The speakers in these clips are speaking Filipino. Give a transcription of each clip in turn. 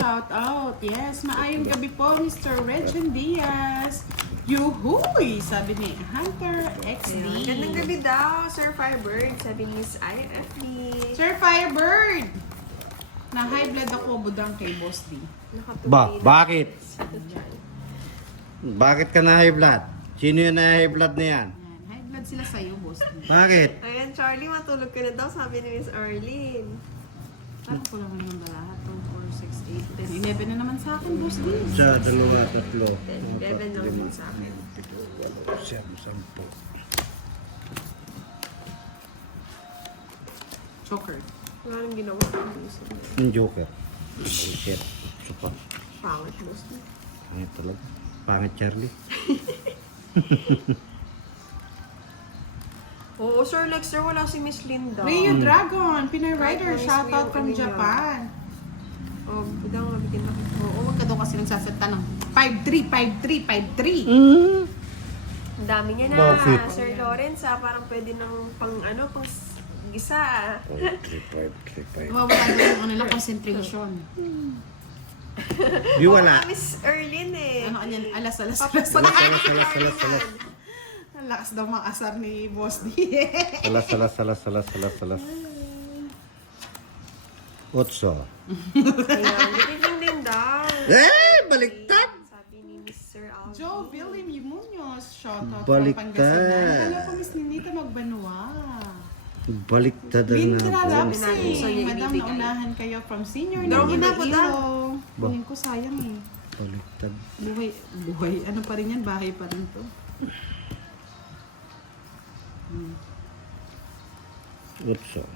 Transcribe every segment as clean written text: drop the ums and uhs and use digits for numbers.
shout out. Yes, maayong gabi po, Mr. Regin Diaz. Yuhuy! Sabi ni Hunter XD. Ayun, gandang gabi daw, Sir Firebird. Sabi ni Miss IFD. Sir Firebird! Na high blood ako, budang kay Boss D. Bakit? Bakit ka na high blood? Sino yung na high blood na yan? Yan, high blood sila sa'yo, Boss D. Bakit? Ayan, Charlie, matulog ka na daw, sabi ni Miss Arlene. Parang ko lang naman ba lahat? 2, 4, 6, 8, 10, 11 na naman sa akin, Boss D. Sa dalawa, tatlo. 11 lang din sa akin. 10. Choker. Wala nang ginawa ko. Yung Joker. Oh, shit. Supa. Pangit, boss. Pangit talaga. Pangit, Charlie. Oo, Sir Lexter, wala si Miss Linda. Rio Dragon, Pinoy Rider, Nice shoutout meal, from kanina. Japan. Oh, budang mabigyan ako. Oo, wag ka daw kasi nagsasata ng 5-3, 5-3, 5-3. Ang dami niya na. Bakit? Sir Lawrence, parang pwede ng pang gisa. 3, 5. Mawawala daw yung ano lang, concentration. Di wala. Miss Erlyn eh. Ano kanyan, alas. Salas. Ang lakas daw mga asar ni Boss D. Salas. Otso. Ayan, bitin din daw. Baliktad! Sabi ni Miss Sir Alvin. Joe William Munoz, shoutout from Baliktad. Pangasinan. Wala ko Miss Ninita Magbanwa. Baliktad ang Bindra ako. Ramsey, So, yung madam, ibibigay. naunahan kayo from senior Daw, na inabot Iloilo. Kunin ko sayang eh. Baliktad. Buhay. Ano pa rin yan? Bahay pa rin to. Otso.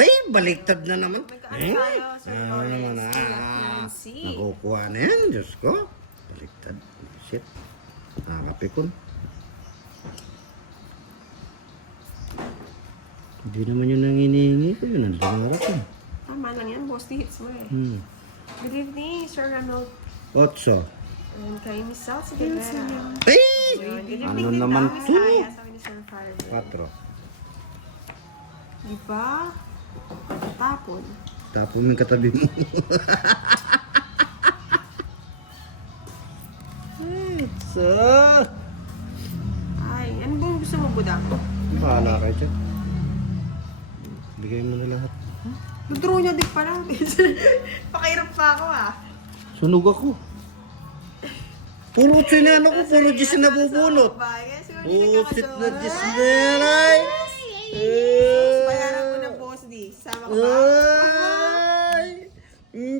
Ay, baliktad na naman. Magkaano tayo, Sir Lawrence? Nancy. Nakukuha na yan, Diyos ko. Baliktad. Shit. Nakakapikon. Hindi naman yun ang hinihingi ko. Yun ang dangarap eh. Tama lang yan, boss. Di hits mo eh. Good evening, Sir Ronald. Otso. And kay Miss Salsa Rivera. Ay! Yun, good Ano evening din naman daw, Miss to? Aya, sabi ni Sir Firebird. 4. Diba? Tapon. Tapo mo yung katabi mo. So, Ay, ano bang gusto mo, Budang? bahala kayo dyan. Bigay mo na lahat. Nag-draw niya din pala. Pakirap pa ako ah. Sunog ako. Puro sinano ko, puro Diyos na nabubulot. Pusit na Diyos na yan ay. Bayaran mo na, boss D. Sama ka ba? Ay!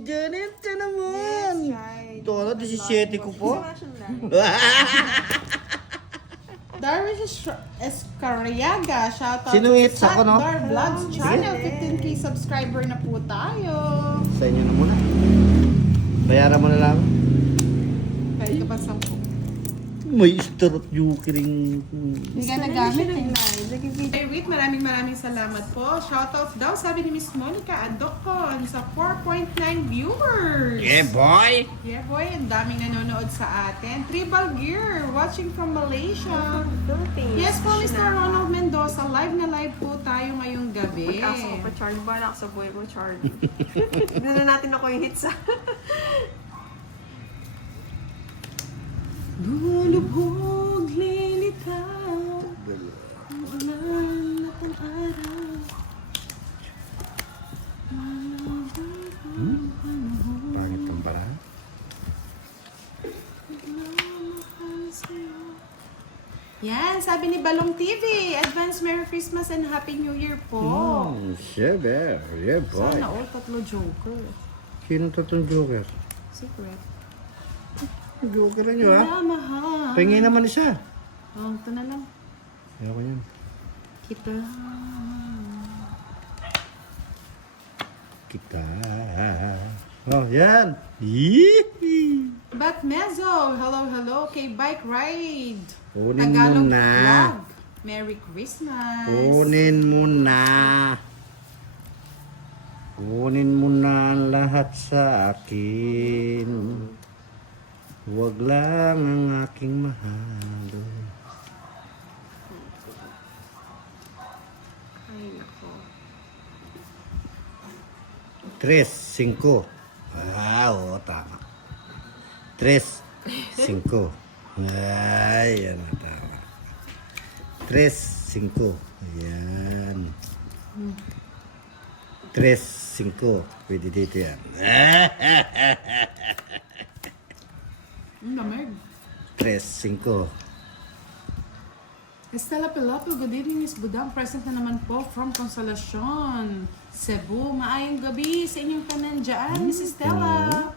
Janet ka naman. Yes, right. Ito ano, 17 ko po. Wala siyang lang. Darwish Escariaga, shoutout Sino hits ako, no? Dar Vlogs channel. 15k subscriber na po tayo. Sa inyo na muna. Bayaran mo na lang. Kahit ka pa 10. May starot yukiring. Hindi ka nagamit eh. Nag-video. Hey, wait, maraming salamat po. Shoutout daw, sabi ni Miss Monica Adocon sa 4.9 viewers. Yeah, boy! Yeah, boy, ang daming nanonood sa atin. Tribal Gear, watching from Malaysia. Philippines. Yes po, Mr. Ronald Mendoza. Live na live po tayo ngayong gabi. Mag-asa ko pa, Charlie. Bala ka sa buhay mo, Charlie. Hindi na natin ako yung hits ah. Lulubog, lilitaw, ulan at ang araw. Pangit ang pala. Yan, sabi ni Balong TV. Advance Merry Christmas and Happy New Year po. Siyempre. Yeah, boy. Sana all 3 Joker. Sino tatlong joker? Secret. Joker nyo ha? Wala, mahal. Pengi naman isa. Oh, ito na lang. Ayoko yan. Kita. Kita. Oh, yan. Yee! Bat Mezzo, hello. Kay Bike Ride. Kunin Tagalog mo na. vlog. Merry Christmas. Kunin mo na. Kunin mo na ang lahat sa akin. Huwag lang ang aking mahal. Ay, nako. 3, 5. Ah, oo, tama. 3, 5. Ay, yan ang tama. 3, 5. Ayan. 3, 5. Pwede dito yan. Ang lamig. 3, 5. Estela Piloto, good evening, Miss Budang. Present na naman po from Consolacion, Cebu. Maayong gabi sa inyong tanan dyan, Miss Estela.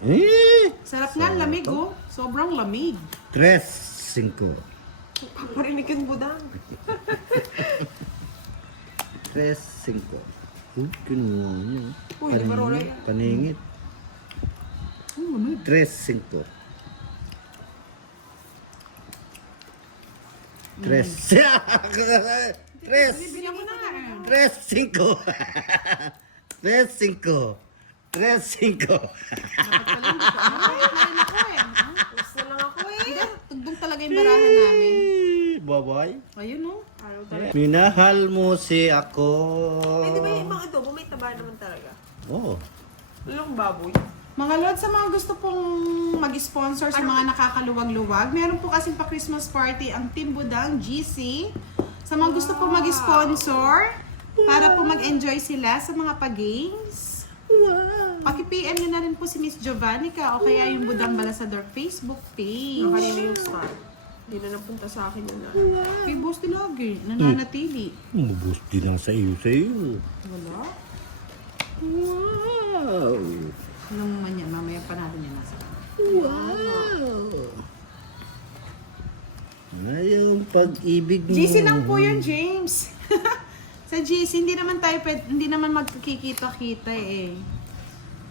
Sarap nga, lamig oh. Sobrang lamig. 3, 5. Paparinigan budang. 3, 5. Uy, kinuha niya. Uy, di marunong yan. Paningit. Ang lamig. 3, 5. 3. 3. Bibigyan mo na nga. 3, 5. 3, 5. 3, 5. Dapat pala hindi ko. Ay, kumain ako eh. Tapos na lang ako eh. Hindi, tugtong talaga yung barahan namin. Bye-bye. Ayun oh. Araw talaga. Minahal mo si ako. Eh, di ba yung mga adobo, may taba naman talaga. Oh. Walang baboy. Mga Lord, sa mga gusto pong mag-sponsor sa mga nakakaluwag-luwag, meron po kasing pa-Christmas party ang Team Budang GC. Sa mga gusto pong mag-sponsor, para po mag-enjoy sila sa mga pag-games. Paki-PM nyo na rin po si Miss Giovannica o kaya yung Budang Balasador Facebook page. Kanina yung star. Hindi na napunta sa akin yun na. Kay Boss Dilagi, nananatili. Umubos din ang sa iyo. Wala. Wow. Alam mo man yan, mamaya pa natin yan nasa. Wow. Ngayong pag-ibig mo. GC lang po yun, James. Sa GC, hindi naman magkikita-kita eh.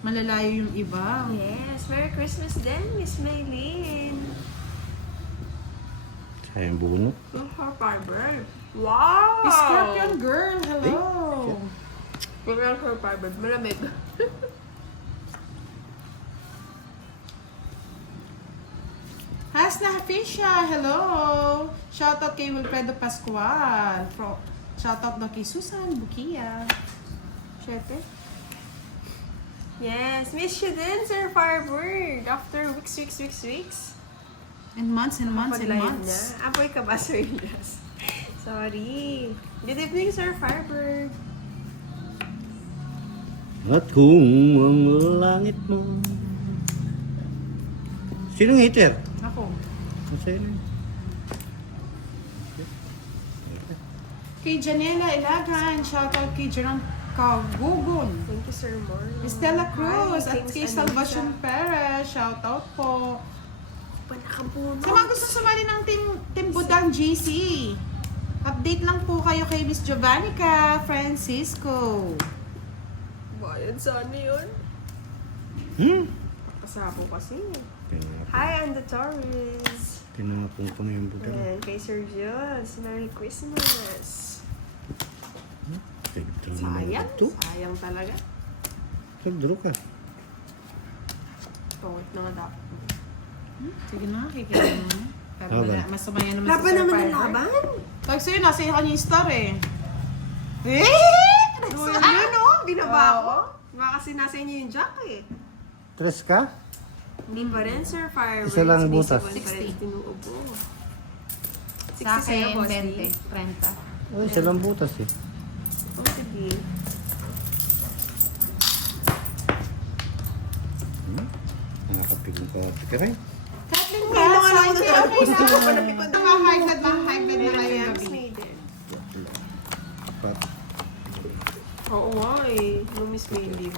Malalayo yung iba. Yes, Merry Christmas din, Miss Maylin. Sayang bunot. Yung her fiber. Wow! Scorpion girl, hello. Yung her fiber, malamig. Hasna Hafisha, hello. Shoutout kay Wilfredo Pascual. Shoutout na kay Susan Bukia. Syete. Yes, miss you din, Sir Firebird. After weeks. And months and months and Pag-live months. na. Apoy ka ba, Sir Elias? Sorry. Good evening, Sir Firebird. At kung ang langit mo. Sinong hater? Ako. Masaya na yun. Kay Janela Ilagan, shoutout kay Jerome Kagugun. Thank you, Sir Moore. Estela Cruz Hi, at James kay Salvation Perez, shoutout po. Panakabuno. Sa mga gusto sumali ng Team Budang GC, update lang po kayo kay Miss Giovannica Francisco. Bayad sana yun. Kasapo kasi. Hi, Anda Torres. Pinapungpang yung buta. And kay Sir Jules, Merry Christmas. Sayang. Sayang talaga. Sagdro ka. Tungit na nga dapat. Sige na, kikita mo. Pero Laban. masumaya naman Laban Sir naman ang Firebird. laban. Tawag sa'yo, nasa iyo kanya yung star eh. Oh, yun o, binaba ko. Baka kasi nasa inyo yung jack eh. Tres ka? Hindi pa rin, Sir Firebird. Isa lang ang butas. 60. 60 Sa sa'yo, akin, Boss 20, D. 30. Ay, isa lang butas eh. Oh, sige. Nakapigong ka. Sige rin. Kathleen May mga Gass, lang okay, na okay na. Gusto ko na pikon. Mga high blood na kayo Yes, gabi. maiden. Pat. Oo nga eh. No, Miss Maylin.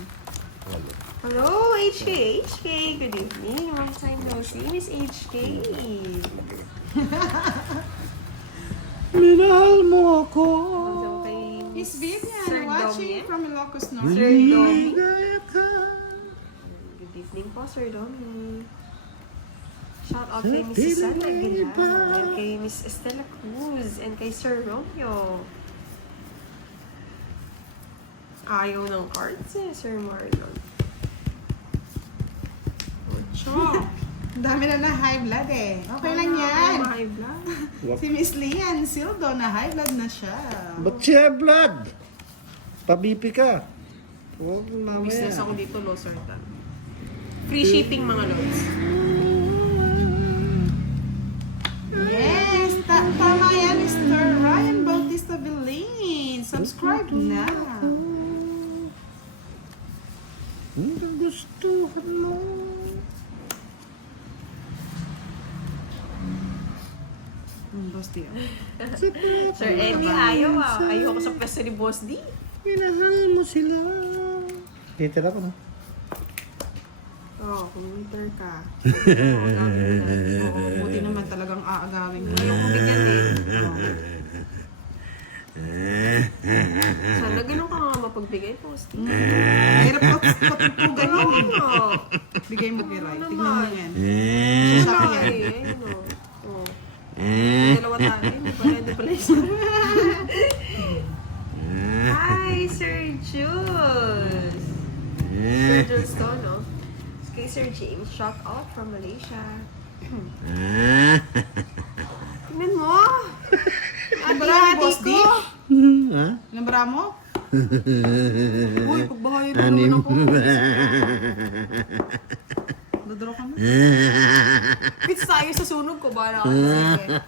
Walo. Hello, HK. HK, good evening. Long time no see, Miss HK. Minahal mo ako. Hello kay Miss Vivian, Sir watching Domi. from Ilocos Norte. Sir Domi. Ligaya ka. Good evening po, Sir Domi. Shout out kay Miss Susana Aguilar, and kay Miss Estela Cruz, and kay Sir Romeo. Ayaw ng cards eh, Sir Marlon. Sure. Ang dami na high blood eh. Okay lang yan. High blood. Si Miss Lian Sildo na high blood na siya. Ba't siya blood? Pabipi ka. Huwag mamaya. Business ako dito, Losartan. Free shipping mga lods. Yes! Tama yan, Mr. Ryan Bautista Villain. Subscribe na. Ang gustuhan mo. Boss D. Sir Eddie, ayaw Ayaw ako sa pwesto ni Boss D. Minahal mo sila. Titira ko na. Oh, kung winter ka. Oo, buti naman talagang aagawin mo. Ayaw ko bigyan eh. Eh. Sana ganun ka nga mapagbigay, Boss D. Hirap patugtugan mo. Oo. Bigay mo kay Rai. Tignan mo yan. Eh. Sa akin yan. Ay, ayun o. Oh. Eh. Dalawa tayo. Hindi pala isa. Hi, Sir Jules! Sir Jules to, no? Kay Sir James, shout out from Malaysia. Tingnan mo! Nambara mo, Boss D? Ha? Nambara mo? Uy, pagbahayan mo Anim. naman ako. Dodoro ka mo? Pits tayo sa sunog ko, bahala ka. Sige.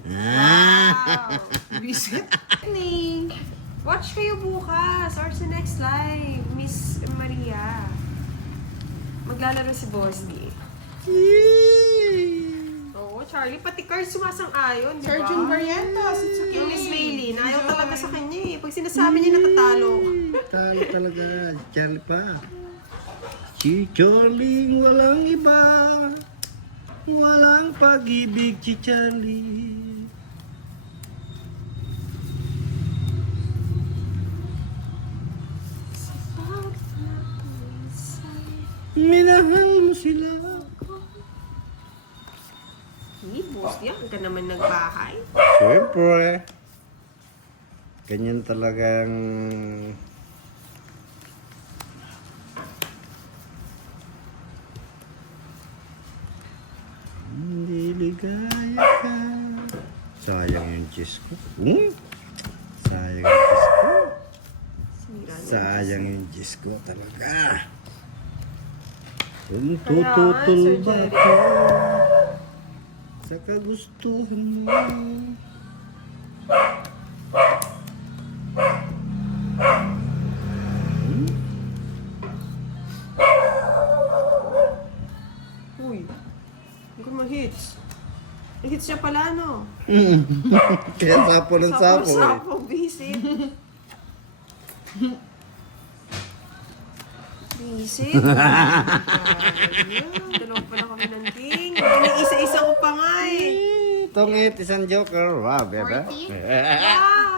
Wow! Visit? Watch kayo bukas or sa next live, Miss Maria. Maglalaro si Boss D. Oo, Charlie, pati cards sumasang-ayon, di ba? Sir Jun Barrientos, it's okay. Yung Miss Maylin, ayaw talaga sa kanya eh. Pag sinasabi niya natatalo. Talo talaga. Si Charlie pa. Si Charlie walang iba. Walang pag-ibig si Charlie. Minahal mo sila. Hey, Boss D, ang ka naman nagbahay. Siyempre. Ganyan talagang hindi ligaya ka. Sayang yung cheese ko. Sayang yung cheese ko. Sira na. Sayang yung cheese ko talaga. Kung Kaya, tututol Sir ba Jerry. ka sa kagustuhan mo? Uy, hindi ko ma-hits. Hits niya pala, no? Kaya sapo ng sapo eh. Sapo, visit. Visit? Dalawa pala kami ng king. Isa-isa ko pa nga eh. Tongit, isang joker. Wow, bebe. Wow!